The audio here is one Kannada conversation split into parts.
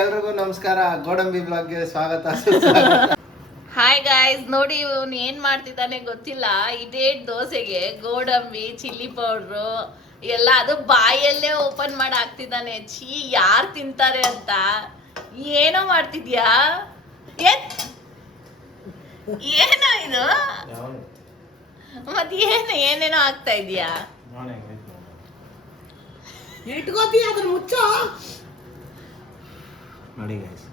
ಎಲ್ರಿಗೂ ನಮಸ್ಕಾರ. ಗೋಡಂಬಿ ಬ್ಲಾಗ್ಗೆ ಸ್ವಾಗತ. ಹಾಯ್ ಗಾಯ್ಸ್, ನೋಡಿ ಇವನು ಏನ್ ಮಾಡ್ತಿದ್ದಾನೆ ಗೊತ್ತಿಲ್ಲ. ಇದೇ ದೋಸೆಗೆ ಗೋಡಂಬಿ, ಚಿಲ್ಲಿ ಪೌಡ್ರು ಎಲ್ಲ ಅದು ಬಾಯಲ್ಲೇ ಓಪನ್ ಮಾಡಿ ಹಾಕ್ತಿದ್ದಾನೆ. ಛೀ, ಯಾರು ತಿಂತಾರೆ ಅಂತ. ಏನೋ ಮಾಡ್ತಿದ್ಯಾ? ಏನೋ ಇದು ಮತ್ತೆ ಏನೇನೋ ಆಗ್ತಾ ಇದೆಯಾ? ನೋಡಿ ಗೈಸ್,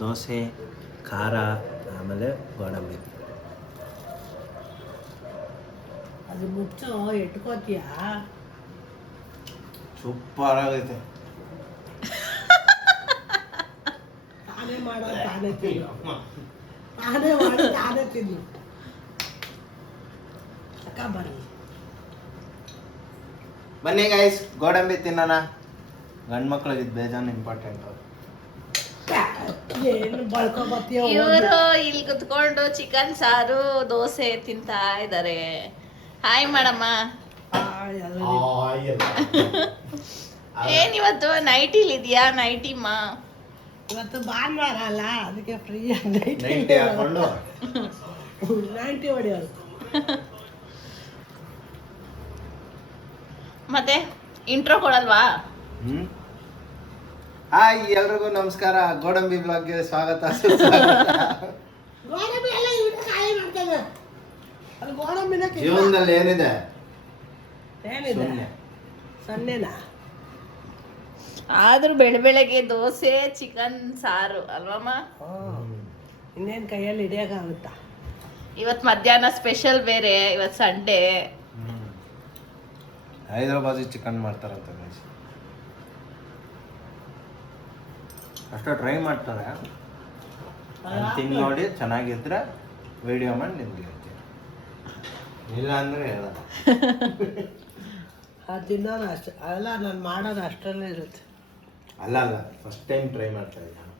ದೋಸೆ, ಖಾರ, ಆಮೇಲೆ ಗೋಡಂಬಿ. ಅದು ಮುಚ್ಚೋ ಇಟ್ಕೋತೀಯಾ? ಸೂಪರ್ ಆಗೈತೆ. ತಾನೇ ಮಾಡೋ ತಾನೇ ತಿನ್ನು, ತಾನೇ ಮಾಡಿ ತಾನೇ ತಿನ್ನು. ಅಕ್ಕ ಬನ್ನಿ ಬನ್ನಿ ಗೈಸ್, ಗೋಡಂಬಿ ತಿನ್ನೋಣ. ಗಂಡು ಮಕ್ಳಿಗೆ ಇದು ಬೇಜಾನ್ ಇಂಪಾರ್ಟೆಂಟ್. ಏನು ಬಳ್ಕೊಬತ್ತೀಯೋ? ಇವರು ಇಲ್ಲಿ ಕುತ್ಕೊಂಡು ಚಿಕನ್ ಸಾರು, ದೋಸೆ ತಿಂತಾ ಇದ್ದಾರೆ. ಹಾಯ್ ಮಾಡಮ್ಮ. ಏನ್ ಇವತ್ತು ನೈಟಿಲ್ ಇದೆಯಾ? ನೈಟಿಮ್ಮ ಇವತ್ತು ಭಾನುವಾರ ಅಲ್ಲ, ಅದಕ್ಕೆ ಫ್ರೀ ನೈಂಟಿ ಹಾಕೊಂಡು 90 ಹೊಡೆಯೋದು. ಮತ್ತೆ ಇಂಟ್ರೋ ಕೊಡಲ್ವಾ? ಹಾಯ್, ಎಲ್ರಿಗೂ ನಮಸ್ಕಾರ. ಗೋಡಂಬಿ ಬ್ಲಾಗ್ಗೆ ಸ್ವಾಗತ. ಗೋಡಂಬಿ ಎಲ್ಲ ಇವ್ರು ಕಾಯಿ ಮಾಡ್ತದೆ. ಅದು ಗೋಡಂಬಿನ ಜೀವನದಲ್ಲಿ ಏನಿದೆ? ಏನಿದೆ? ಸುಮ್ನೆ. ಸನ್ನೆನಾ? ಆದ್ರೂ ಬೆಳಗ್ಗೆ ದೋಸೆ, ಚಿಕನ್ ಸಾರು ಅಲ್ವಮ್ಮ? ಇನ್ನೇನು ಕೈಯಲ್ಲಿ ಹಿಡಿಯೋಕ್ಕಾಗುತ್ತಾ? ಇವತ್ತು ಮಧ್ಯಾಹ್ನ ಸ್ಪೆಷಲ್ ಬೇರೆ. ಇವತ್ತು ಸಂಡೇ. ಹೈದ್ರಾಬಾದಿ ಚಿಕನ್ ಮಾಡ್ತಾರಂತ ಗೈಸ್. ಅಷ್ಟು ಟ್ರೈ ಮಾಡ್ತಾರೆ. ತಿಂದು ನೋಡಿ ಚೆನ್ನಾಗಿದ್ರೆ ವಿಡಿಯೋ ಮಾಡಿ ನಿಮ್ಗೆ ಹೇಳ್ತೀನಿ, ಇಲ್ಲ ಅಂದರೆ ಹೇಳಲ್ಲ. ಅದು ತಿನ್ನೋದು ಅಷ್ಟೇ ಅಲ್ಲ, ನಾನು ಮಾಡೋದು ಅಷ್ಟರಲ್ಲೇ ಇರುತ್ತೆ. ಅಲ್ಲ ಫಸ್ಟ್ ಟೈಮ್ ಟ್ರೈ ಮಾಡ್ತಾ ಇದ್ದೀನಿ.